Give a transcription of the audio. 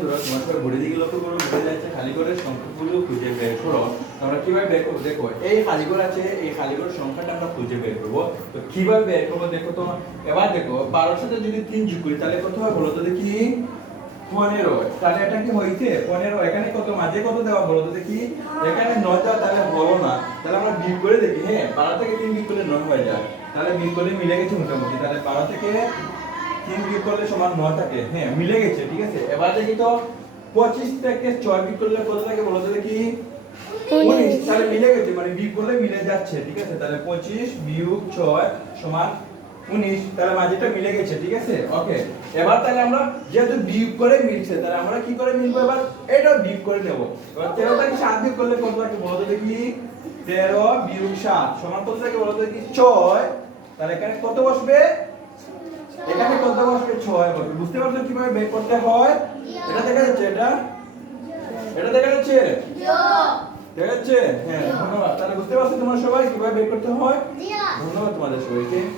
বন্ধুরা তোমার সবাই ঘুরে দিকে লক্ষ্য করো, ঘুরে যাচ্ছে খালি করে সংখ্যাগুলো খুঁজে বের করো। আমরা কিভাবে বের করবো দেখো, এই খালি ঘর আছে, এই খালি ঘরের সংখ্যাটা আমরা খুঁজে বের করবো। তো কিভাবে বের করবো দেখো তো, এবার দেখো 12 সাথে যদি 3 যোগ করি তাহলে কত হয় বলো তো দেখি? 15। তাহলে এটা কি হইছে 15? এখানে কত মাঝে কত দেওয়া বলো তো দেখি? এখানে 9 দেওয়া, তাহলে হলো না। তাহলে আমরা বিয়োগ করে দেখি। হ্যাঁ, 12 থেকে 3 বিয়োগ করলে 9 হয়ে যায়। তাহলে বিয়োগ করলে মিলে গেছে মোটামুটি। তাহলে 12 থেকে 3 বিয়োগ করলে সমান 9 থাকে। হ্যাঁ, মিলে গেছে, ঠিক আছে। এবার দেখি তো 25 থেকে 6 বিয়োগ করলে কত থাকে বলো তো দেখি? 19। তাহলে মিলে গেছে, মানে বিয়োগ করলে মিলে যাচ্ছে, ঠিক আছে। তাহলে 25 বিয়োগ 6 সমান 19। তাহলে মাঝেটা মিলে গেছে, ঠিক আছে। ওকে, এবার তাহলে আমরা যেহেতু বিয়োগ করে মিলছে, তাহলে আমরা কি করে মিলবো? এবার এটা বিয়োগ করে নেব। এবার 13 থেকে 7 বিয়োগ করলে কত থাকে বলো তো দেখি? 13 বিয়োগ 7 সমান কত থাকে বলো তো দেখি? 6। তাহলে এখানে কত বসবে? এখানে কত বসবে? 6 বসবে। বুঝতে পারছো কিভাবে বের করতে হয়? এটা দেখা যাচ্ছে, এটা দেখা যাচ্ছে, দেখা যাচ্ছে। হ্যাঁ, ধন্যবাদ। তাহলে বুঝতে পারছো তোমরা সবাই কিভাবে বের করতে হয়? ধন্যবাদ তোমাদের সবাইকে।